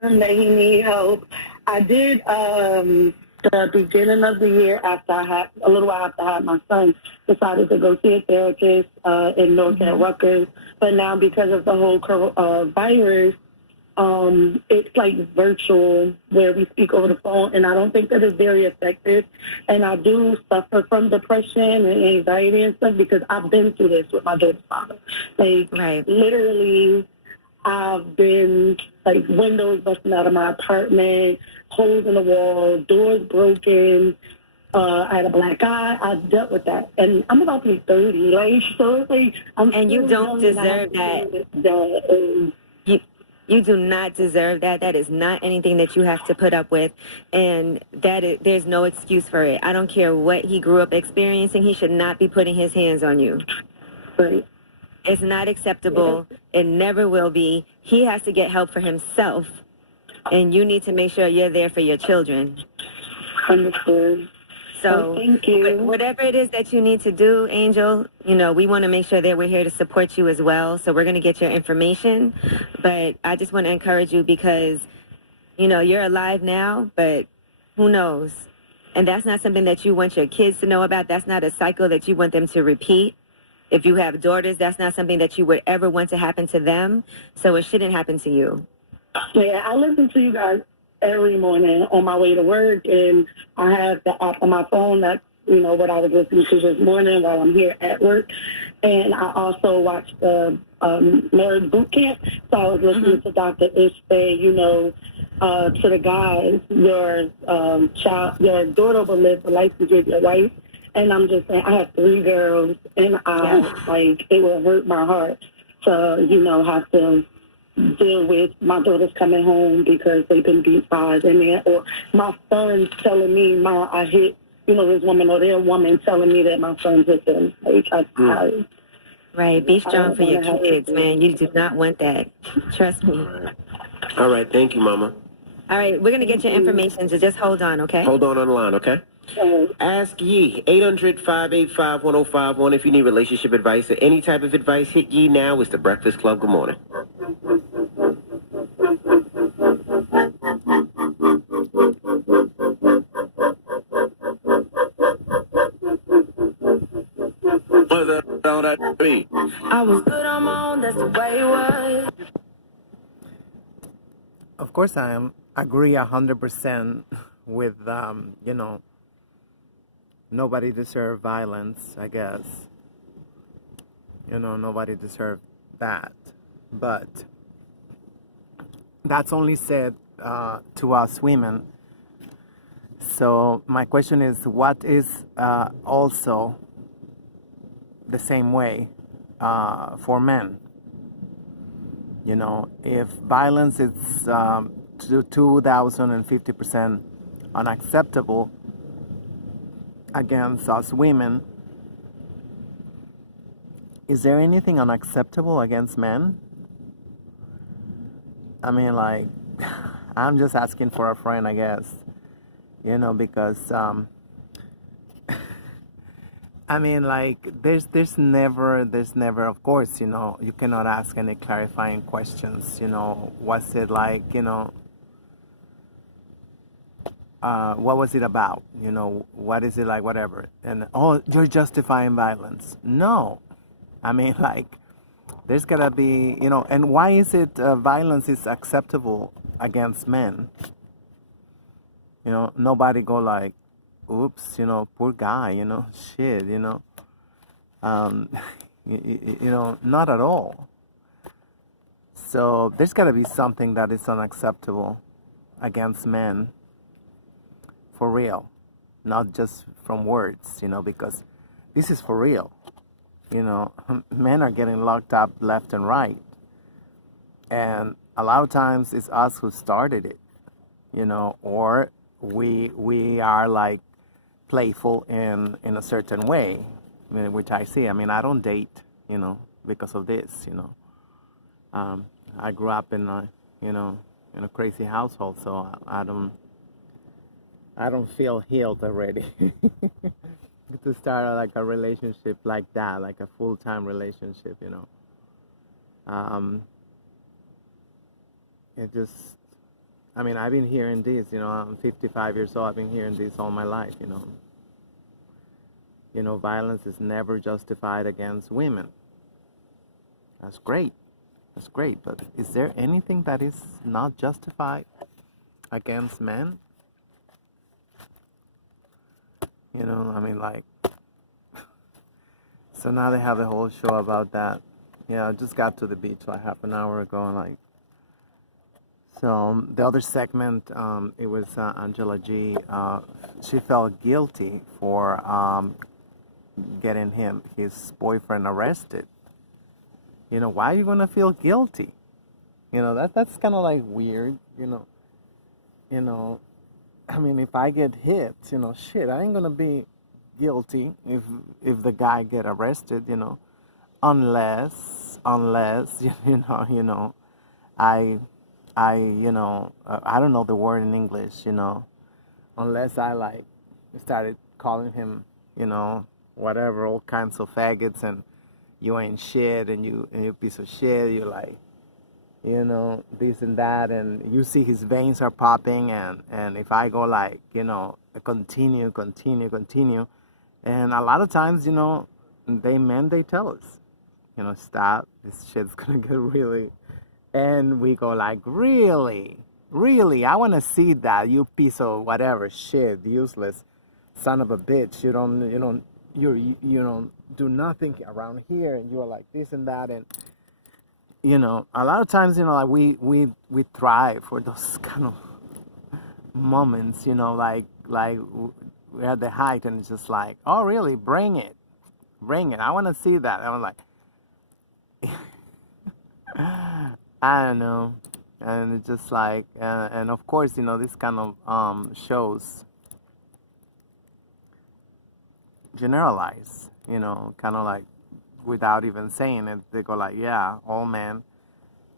that he need help. I did the beginning of the year after I had a little while after I had my son decided to go see a therapist in North at Rutgers. But now because of the whole virus, it's like virtual where we speak over the phone, and I don't think that it's very effective. And I do suffer from depression and anxiety and stuff because I've been through this with my daughter's father. Like Right. literally, I've been like windows busting out of my apartment, holes in the wall, doors broken. I had a black eye. I dealt with that, and I'm about to be 30. Like, so it's like I'm And you still don't young, and I have deserve to that. deal with that. And You you do not deserve that. That is not anything that you have to put up with, and there's no excuse for it. I don't care what he grew up experiencing. He should not be putting his hands on you. but It's not yeah, acceptable. It never will be. He has to get help for himself, and you need to make sure you're there for your children. understood. Well, So, thank you. whatever it is that you need to do, Angel, we want to make sure that we're here to support you as well. So, we're going to get your information. But I just want to encourage you because, you're alive now, but who knows? And that's not something that you want your kids to know about. That's not a cycle that you want them to repeat. If you have daughters, that's not something that you would ever want to happen to them. So, it shouldn't happen to you. Yeah, I listen to you guys every morning on my way to work, and I have the app on my phone. That's what I was listening to this morning while I'm here at work, and I also watch the marriage boot camp. So I was listening to Dr. Ish say, to the guys, your daughter will live the life you give your wife. And I'm just saying, I have 3 girls, and Yeah. it will hurt my heart to, have to deal with my daughters coming home because they've been beat by a man, or my son telling me, "Ma, I hit this woman," or their woman telling me that my son hit them. Like Right. Be I strong don't for want your to have to kids, do man. You it. do not want that. Trust me. All right. Thank you, Mama. All right. We're going to get Thank your you. information, so just hold on, okay? Hold on the line, okay? Ask Yee, 800-585-1051 if you need relationship advice or any type of advice. Hit Yee now. It's the Breakfast Club. Good morning. What's that on that beat? I was good on my own, that's the way it was. Of course, agree 100% with nobody deserves violence. I guess nobody deserves that, but that's only said to us women. So my question is, what is also the same way for men? If violence is to 2,050% unacceptable against us women, is there anything unacceptable against men? I mean, like, I'm just asking for a friend, I guess, because I mean, like, there's never, of course, you cannot ask any clarifying questions. What's it like? What was it about? What is it like? Whatever. And oh, you're justifying violence. No, I mean, like, there's gotta be, And why is it violence is acceptable against men? Nobody go like, oops, poor guy, shit, um, not at all. So there's got to be something that is unacceptable against men for real, not just from words, because this is for real. Men are getting locked up left and right. And a lot of times it's us who started it, or we are like playful in a certain way, which I see. I mean, I don't date, because of this, I grew up in a crazy household, so I don't feel healed already to start like a relationship like that, like a full-time relationship, it just I mean, I've been hearing this, I'm 55 years old, I've been hearing this all my life, violence is never justified against women. That's great. That's great. But is there anything that is not justified against men? I mean, like, so now they have a whole show about that. Yeah, I just got to the beach like half an hour ago, and like, so the other segment, it was Angela G. She felt guilty for getting his boyfriend arrested. Why are you gonna feel guilty? That's kind of like weird. I mean, if I get hit, shit, I ain't gonna be guilty if the guy get arrested, unless I I don't know the word in English, unless I like started calling him, whatever, all kinds of faggots, and you ain't shit, and you piece of shit, you like, this and that, and you see his veins are popping, and if I go like, continue, and a lot of times, they tell us, stop, this shit's gonna get really, and we go like, really, I want to see that, you piece of whatever shit, useless son of a bitch, you don't do nothing around here, and you're like this and that, and a lot of times, like we thrive for those kind of moments, like we're at the height, and it's just like, oh really, bring it, I want to see that. I'm like, I don't know, and it's just like, and of course, this kind of shows generalize, kind of like, without even saying it, they go like, yeah, all men.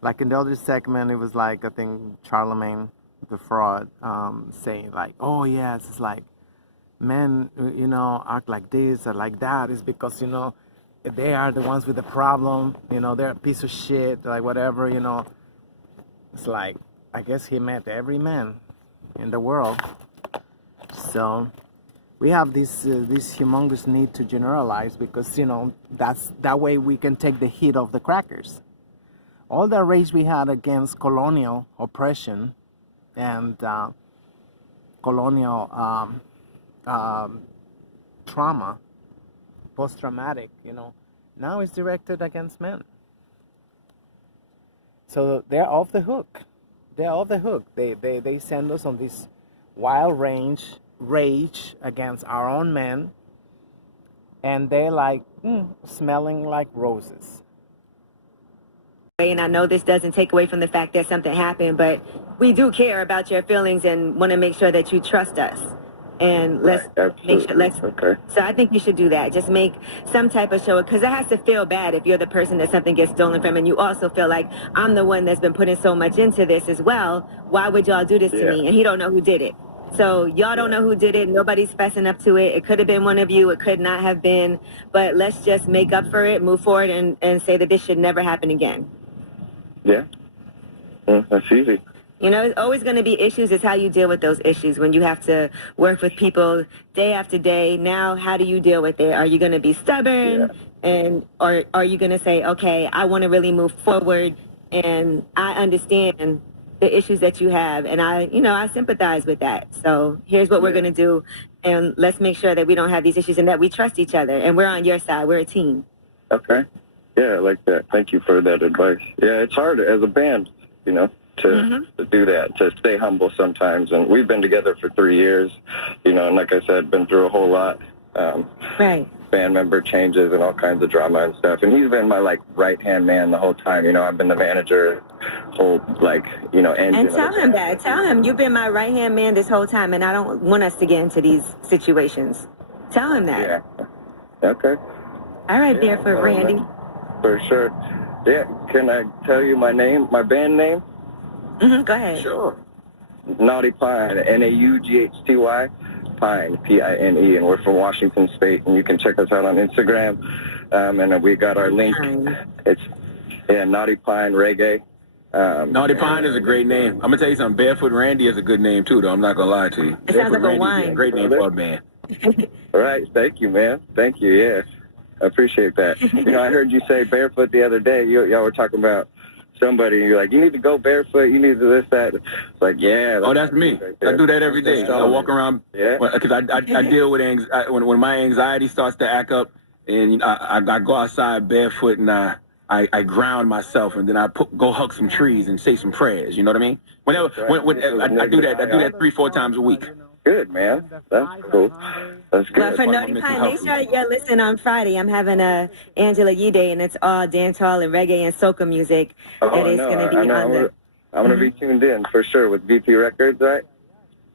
Like in the other segment, it was like, I think Charlemagne the Fraud saying like, oh yes, it's like men, act like this or like that. It's because, they are the ones with the problem, they're a piece of shit, like whatever, It's like, I guess he met every man in the world. So we have this humongous need to generalize, because that way we can take the heat off the crackers. All the rage we had against colonial oppression and colonial trauma, post-traumatic, now it's directed against men. So they're off the hook. They send us on this wild rage against our own men, and they're like smelling like roses. And I know this doesn't take away from the fact that something happened, but we do care about your feelings and want to make sure that you trust us. And let's make sure, Okay. so I think you should do that. Just make some type of show, because it has to feel bad if you're the person that something gets stolen from, and you also feel like, I'm the one that's been putting so much into this as well. Why would y'all do this to me? And he don't know who did it. So y'all don't know who did it. Nobody's fessing up to it. It could have been one of you. It could not have been. But let's just make up for it, move forward, and say that this should never happen again. Yeah. That's easy. It's always going to be issues. It's how you deal with those issues when you have to work with people day after day. Now, how do you deal with it? Are you going to be stubborn? Or are you going to say, okay, I want to really move forward, and I understand the issues that you have, and I sympathize with that. So here's what we're going to do, and let's make sure that we don't have these issues and that we trust each other, and we're on your side. We're a team. Okay. Yeah, I like that. Thank you for that advice. Yeah, it's hard as a band, to do that, to stay humble sometimes. And we've been together for 3 years, and like I said, been through a whole lot. Right. Band member changes and all kinds of drama and stuff. And he's been my, right-hand man the whole time. I've been the manager, whole, engine. And tell him that. Tell him, you've been my right-hand man this whole time, and I don't want us to get into these situations. Tell him that. Yeah. Okay. All right, Barefoot Randy. For sure. Yeah, can I tell you my name, my band name? Go ahead. Sure. Naughty Pine, Naughty, Pine, Pine, and we're from Washington State, and you can check us out on Instagram, and we got our link. It's Naughty Pine Reggae, Naughty Pine is a great name. I'm gonna tell you something. Barefoot Randy is a good name too, though. I'm not gonna lie to you. It sounds Barefoot like a Randy is wine. a great name for a band. All right, thank you, man. Thank you. Yeah, I appreciate that. You know, I heard you say barefoot the other day. Y'all were talking about somebody, and you're like, you need to go barefoot. You need to this, that. It's like, yeah. Oh, that's me. right there. I do that every day. I walk around because I deal with anxiety. When my anxiety starts to act up, and I go outside barefoot and I ground myself, and then I go hug some trees and say some prayers. You know what I mean? Whenever I do that 3-4 times a week. Good, man. That's cool. That's good. Well, for Naughty Pine, make sure you're listening on Friday. I'm having a Angela Yee Day, and it's all dancehall and reggae and soca music. Oh, It is going to be on the... I'm going to be tuned in for sure with VP Records, right?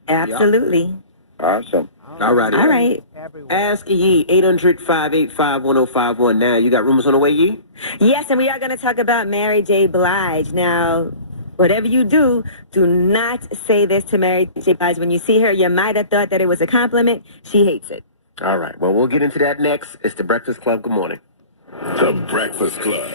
Absolutely. Awesome. All right. All right. Ask Yee, 800-585-1051. Now, you got rumors on the way, Yee? Yes, and we are going to talk about Mary J. Blige. Now, whatever you do not say this to Mary J. Blige. When you see her, you might have thought that it was a compliment. She hates it. All right. Well, we'll get into that next. It's The Breakfast Club. Good morning. The Breakfast Club.